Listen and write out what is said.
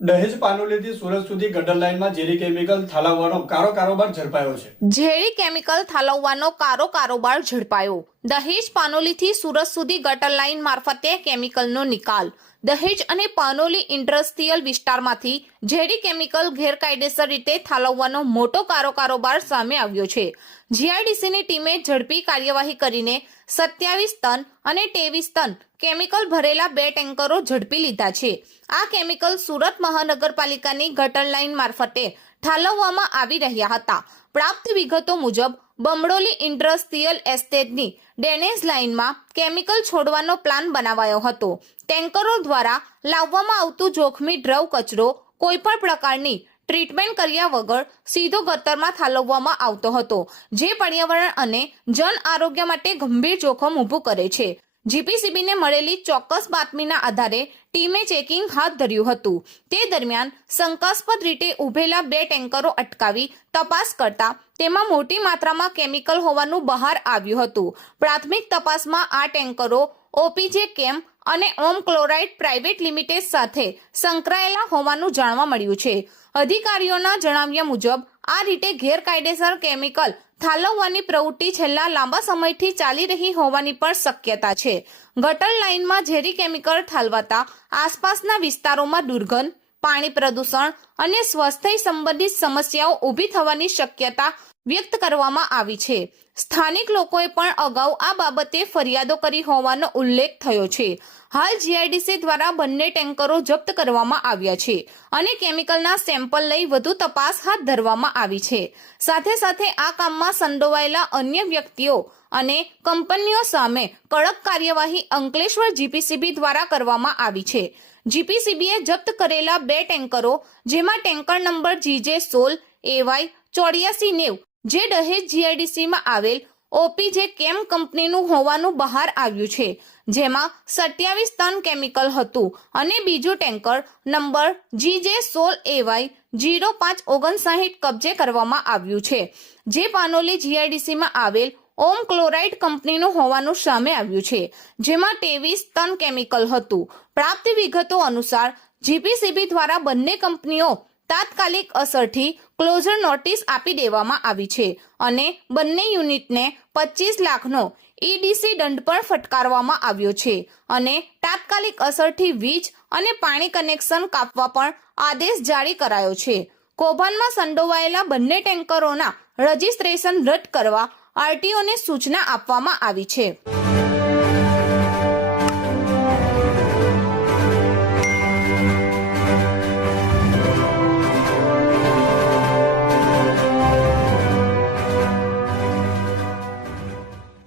દહેજ પાનોલીથી સુરત સુધી ગટર લાઇનમાં ઝેરી કેમિકલ ઠાલવવાનો કારોબાર ઝડપાયો છે। ઝેરી કેમિકલ ઠાલવવાનો કારોબાર ઝડપાયો। દહેજ પાનોલીથી સુરત સુધી ગટર લાઇન મારફતે કેમિકલનો નિકાલ। દહેજ અને પાનોલી ઇન્ડસ્ટ્રીયલ વિસ્તારમાંથી ઝેરી કેમિકલ ગેરકાયદેસર રીતે ઠાલવવાનો મોટો કારોબાર સામે આવ્યો છે। જીઆઈડીસીની ટીમે ઝડપી કાર્યવાહી કરીને 27 ટન અને 23 ટન કેમિકલ ભરેલા 2 ટેન્કરો ઝડપી લીધા છે। આ કેમિકલ સુરત મહાનગરપાલિકાની ગટર લાઇન મારફતે ઠાલવવામાં આવી રહ્યા હતા। પ્રાપ્ત વિગતો મુજબ બમડોલી ઇન્ડસ્ટ્રીયલ એસ્ટેટની ડ્રેનેજ લાઇનમાં કેમિકલ છોડવાનો પ્લાન બનાવાયો હતો। ટેન્કરો દ્વારા લાવવામાં આવતું જોખમી દ્રવ કચરો કોઈપણ પ્રકારની ટ્રીટમેન્ટ કર્યા વગર સીધો ગટરમાં ઠાલવવામાં આવતો હતો, જે પર્યાવરણ અને જન આરોગ્ય માટે ગંભીર જોખમ ઊભું કરે છે। જીપીસીબીને મળેલી ચોક્કસ બાતમીના આધારે ટીમે ચેકિંગ હાથ ધર્યું હતું। તે દરમિયાન શંકાસ્પદ રીતે ઉભેલા 2 ટેન્કરો અટકાવી તપાસ કરતા તેમાં મોટી માત્રામાં કેમિકલ હોવાનું બહાર આવ્યું હતું। પ્રાથમિક તપાસમાં આ ટેન્કરો ઓપીજે કેમ અને ઓમ ક્લોરાઇડ પ્રાઇવેટ લિમિટેડ સાથે સંકળાયેલા હોવાનું જાણવા મળ્યું છે। અધિકારીઓના જણાવ્યા મુજબ આ રીતે ગેરકાયદેસર કેમિકલ ઠાલવવાની પ્રવૃત્તિ છેલ્લા લાંબા સમયથી ચાલી રહી હોવાની પણ શક્યતા છે। ગટર લાઇનમાં ઝેરી કેમિકલ ઠાલવાતા આસપાસના વિસ્તારોમાં દુર્ગંધ, પાણી પ્રદૂષણ અને સ્વાસ્થ્ય સંબંધિત સમસ્યાઓ ઊભી થવાની શક્યતા વ્યક્ત કરવામાં આવી છે। સ્થાનિક લોકોએ પણ અગાઉ આ બાબતે ફરિયાદો કરી હોવાનો ઉલ્લેખ થયો છે। હાલ જીઆઈડીસી દ્વારા બંને ટેન્કરો જપ્ત કરવામાં આવ્યા છે અને કેમિકલના સેમ્પલ લઈ વધુ તપાસ હાથ ધરવામાં આવી છે। સાથે આ કામમાં સંડોવાયેલા અન્ય વ્યક્તિઓ અને કંપનીઓ સામે કડક કાર્યવાહી અંકલેશ્વર જીપીસીબી દ્વારા કરવામાં આવી છે। જીપીસીબીએ જપ્ત કરેલા 2 ટેન્કરો, જેમાં ટેન્કર નંબર GJ16AY8490 જે દહેજ જીઆઈડીસીમાં આવેલ ઓપીજે કેમ કંપનીનું હોવાનું બહાર આવ્યું છે, જેમાં 27 ટન કેમિકલ હતું, અને બીજું ટેન્કર નંબર GJ16AY0559 કબજે કરવામાં આવ્યું છે, જે પાનોલી જીઆઈડીસીમાં આવેલ ઓમ ક્લોરાઇડ કંપનીનું હોવાનું સામે આવ્યું છે, જેમાં 23 ટન કેમિકલ હતું। પ્રાપ્ત વિગતો અનુસાર જીપીસીબી દ્વારા બંને કંપનીઓ તાત્કાલિક અસરથી ક્લોઝર નોટિસ આપી દેવામાં આવી છે અને બંને યુનિટને 25 લાખનો ઈડીસી દંડ પણ ફટકારવામાં આવ્યો છે અને તાત્કાલિક અસરથી વીજ અને પાણી કનેક્શન કાપવા પણ આદેશ જારી કરાયો છે। કૌભાંડમાં સંડોવાયેલા બંને ટેન્કરોના રજીસ્ટ્રેશન રદ કરવા આરટીઓને સૂચના આપવામાં આવી છે।